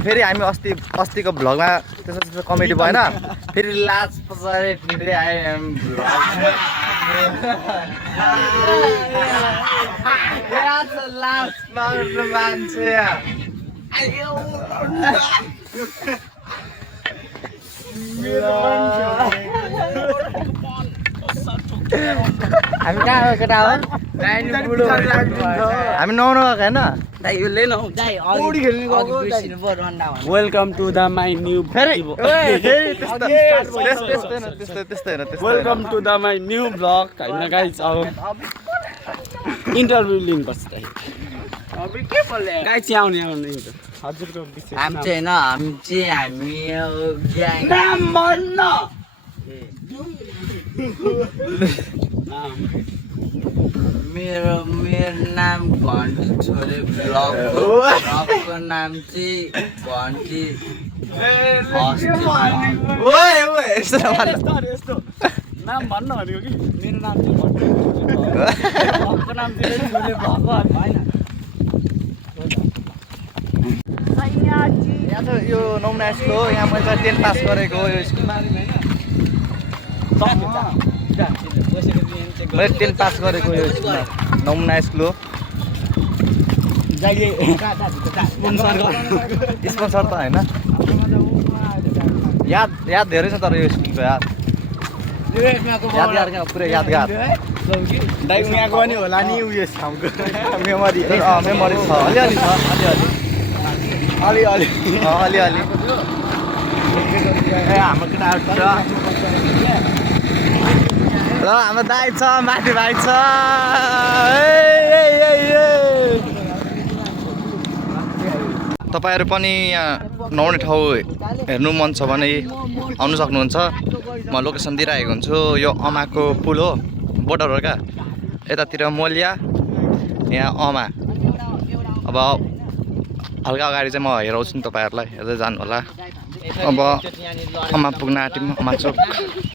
फेरि हामी अस्तिको भ्लगमा त्यस्तो कमेडी भएन फेरि लास्ट पछाडि फेरि आइएम लास्ट मान्छे हामी कहाँ गएको केटा हो हामी नुहाउनु गएको होइन welcome to the my new welcome to the my new blog होइन गाइज अब इन्टरभ्यू लिनुपर्छ गाइज चाहिँ आउने हजुरको विषय मेरो नाम घन्टी छोरे ब्लगको नाम चाहिँ घन्टी नाम भन्न भनेको कि मेरो नाम चाहिँ नाम चाहिँ छोरे ब्लग होइन यहाँ त यो नौना स्कुल हो यहाँ मैले 10 पास गरेको हो यो स्कुलमा मैले 10 पास गरेको यो स्कुलमा नौना स्कुल हो स्पोन्सर त होइन याद धेरै छ तर यो स्कुलको यादगार क्या पुरै यादगार दाइ यहाँको पनि होला नि उयो ठाउँको मेमोरी मेमोरी छ अलिअलि छ अलिअलि हाम्रो केटाहरू छ ल हाम्रो दाइ छ माथि भाइ छ तपाईँहरू पनि यहाँ नुहाउने ठाउँ हेर्नु मन छ भने आउनु सक्नुहुन्छ म लोकेसन दिइरहेको हुन्छु यो अमाको पुल हो बोर्डर हो क्या यतातिर मोलिया यहाँ अमा अब हल्का अगाडि चाहिँ म हेराउँछु नि तपाईँहरूलाई हेर्दै जानु होला अब अमा पुग्न आँट्यौँ अमा चोक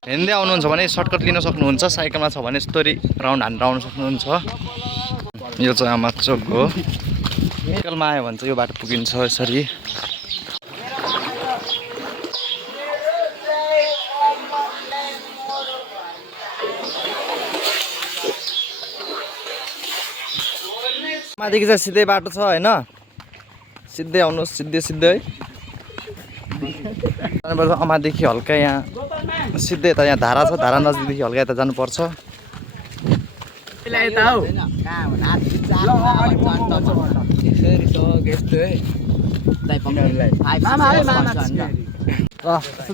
हिँड्दै आउनुहुन्छ भने सर्टकट लिन सक्नुहुन्छ साइकलमा छ भने यस्तरी राउन्ड हानेर आउनु सक्नुहुन्छ यो चाहिँ अमा चोक हो साइकलमा आयो भने चाहिँ यो बाटो पुगिन्छ यसरी माथिको चाहिँ सिधै बाटो छ होइन सिधै आउनुहोस् सिधै जानुपर्छ अमादेखि हल्का यहाँ सिधै यता यहाँ धारा छ धारा नजिकदेखि हल्का यता जानुपर्छ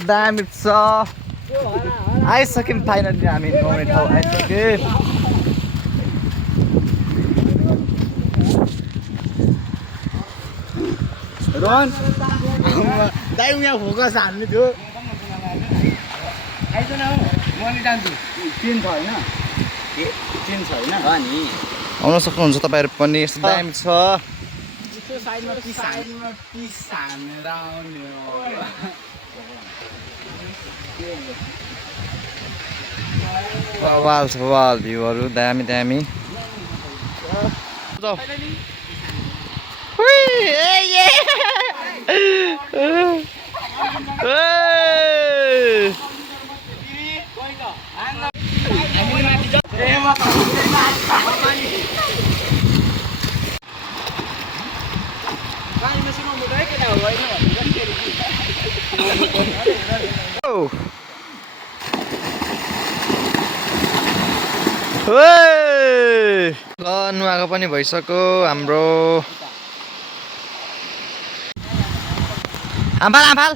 दामी छ आइसक्यौँ फाइनली हामी नुहाउने ठाउँ आइसक्यौँ रोहन दाइ यहाँ फोकस हान्नु थियो आइज न हौ म नि जान्छु चिन छ होइन आउन सक्नुहुन्छ तपाईँहरू पनि यस्तो दामी छ साइडमा पिस हानेर आउने वाल छ वाल भ्यूहरू दामी दामी ल नुहाएको पनि भइसक्यो हाम्रो आफाल